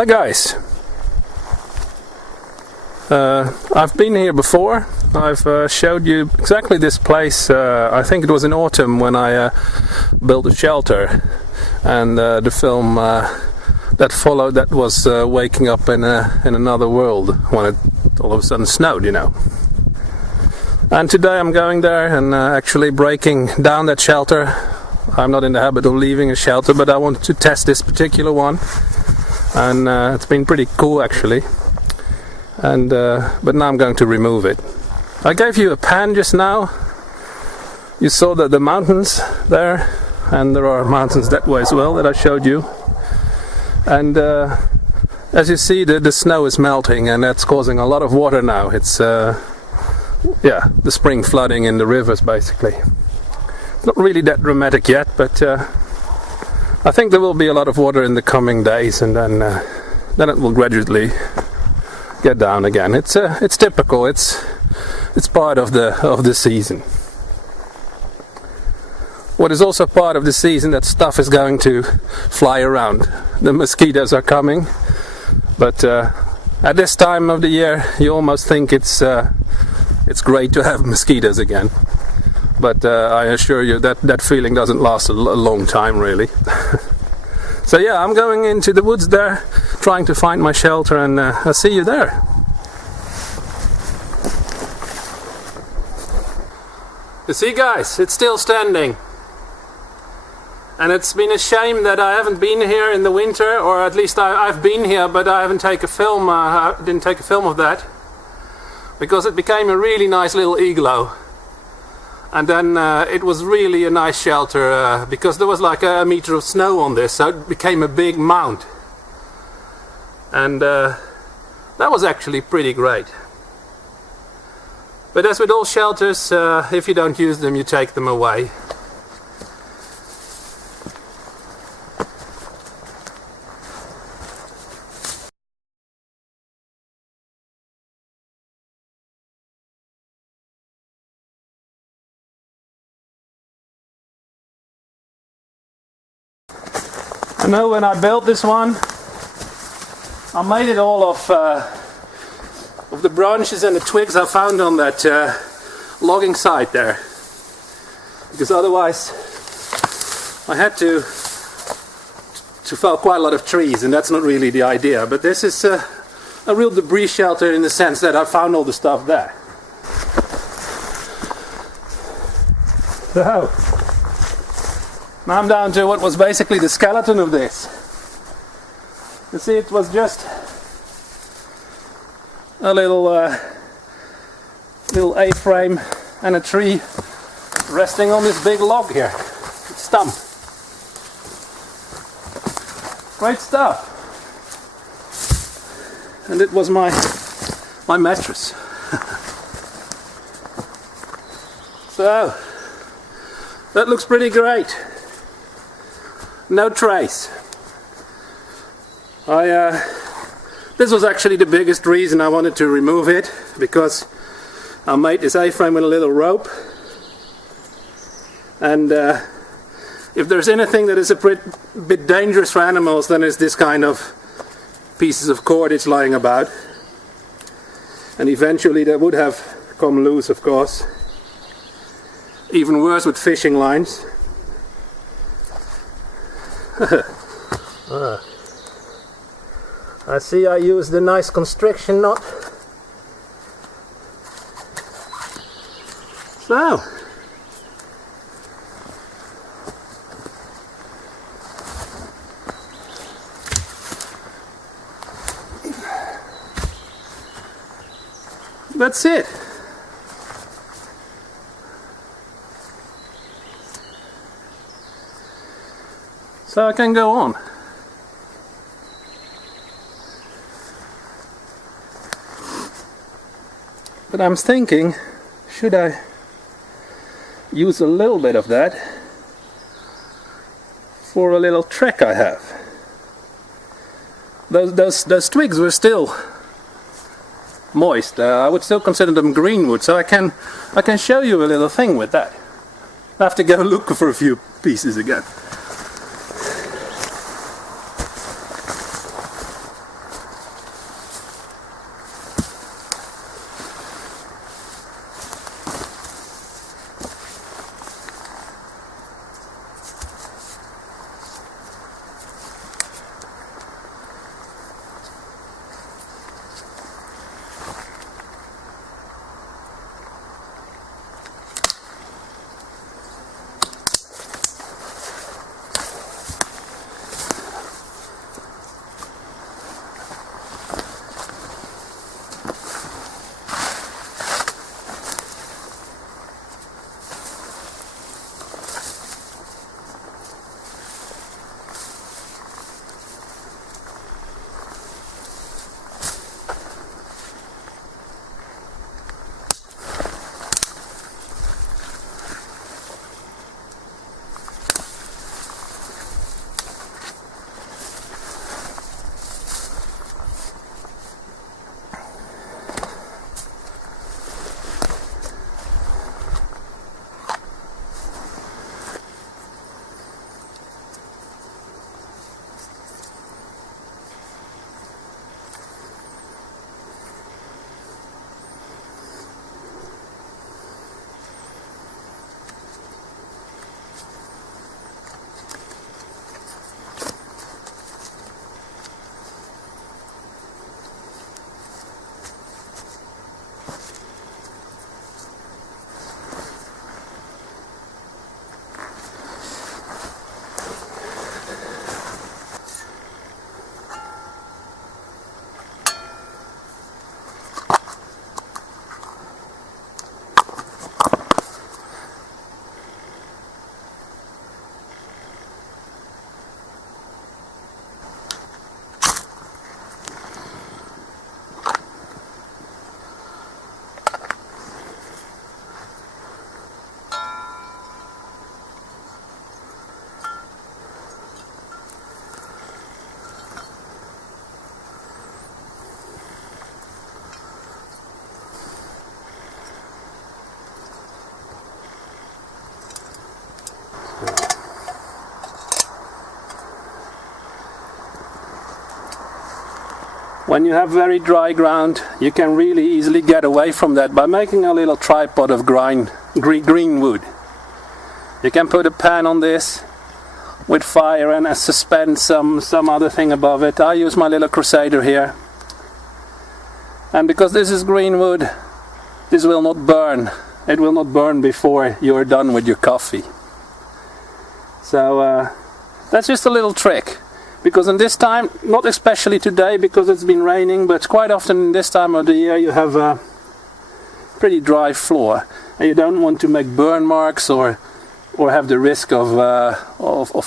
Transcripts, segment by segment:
Hi guys, I've been here before. I've showed you exactly this place. I think it was in autumn when I built a shelter, and the film that followed that was waking up in another world when it all of a sudden snowed, you know. And today I'm going there and actually breaking down that shelter. I'm not in the habit of leaving a shelter, but I wanted to test this particular one, and it's been pretty cool actually. And but now I'm going to remove it. I gave you a pan just now. You saw that the mountains there, and there are mountains that way as well that I showed you. And as you see, the snow is melting, and that's causing a lot of water now. It's the spring flooding in the rivers basically. It's not really that dramatic yet, but I think there will be a lot of water in the coming days, and then it will gradually get down again. It's typical. It's part of the season. What is also part of the season, that stuff is going to fly around. The mosquitoes are coming, but at this time of the year, you almost think it's great to have mosquitoes again. But I assure you that feeling doesn't last a long time, really. So yeah, I'm going into the woods there, trying to find my shelter, and I'll see you there. You see guys, it's still standing. And it's been a shame that I haven't been here in the winter, or at least I've been here, but I haven't taken a film, I didn't take a film of that. Because it became a really nice little igloo. And then it was really a nice shelter, because there was like a meter of snow on this, so it became a big mound. And that was actually pretty great. But as with all shelters, if you don't use them, you take them away. I know when I built this one, I made it all of the branches and the twigs I found on that logging site there, because otherwise I had to fell quite a lot of trees, and that's not really the idea. But this is a real debris shelter in the sense that I found all the stuff there. So now I'm down to what was basically the skeleton of this. You see, it was just a little A-frame and a tree resting on this big log here, stump. Great stuff. And it was my mattress. So that looks pretty great. No trace. This was actually the biggest reason I wanted to remove it, because I made this A-frame with a little rope, and if there's anything that is a bit dangerous for animals, then it's this kind of pieces of cordage lying about, and eventually they would have come loose, of course. Even worse with fishing lines. I see I used a nice constriction knot. So that's it. So I can go on. But I'm thinking, should I use a little bit of that for a little trek I have? Those twigs were still moist. I would still consider them greenwood, so I can show you a little thing with that. I have to go look for a few pieces again. when you have very dry ground, you can really easily get away from that by making a little tripod of green wood. You can put a pan on this with fire and suspend some other thing above it. I use my little Crusader here. And because this is green wood, this will not burn. It will not burn before you're done with your coffee. So that's just a little trick. Because in this time, not especially today because it's been raining, but quite often in this time of the year you have a pretty dry floor. And you don't want to make burn marks or have the risk of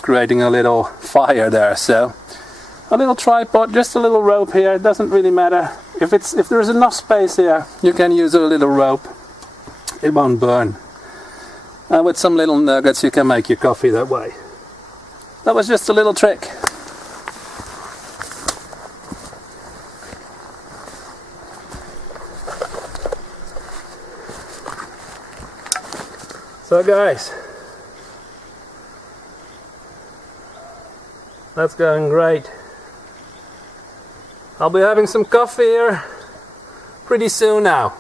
creating a little fire there. So a little tripod, just a little rope here, it doesn't really matter. If there's enough space here, you can use a little rope. It won't burn. And with some little nuggets you can make your coffee that way. That was just a little trick. So guys, that's going great. I'll be having some coffee here pretty soon now.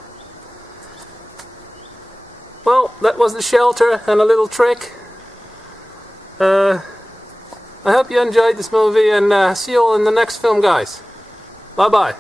Well, that was the shelter and a little trick. I hope you enjoyed this movie, and see you all in the next film, guys. Bye bye.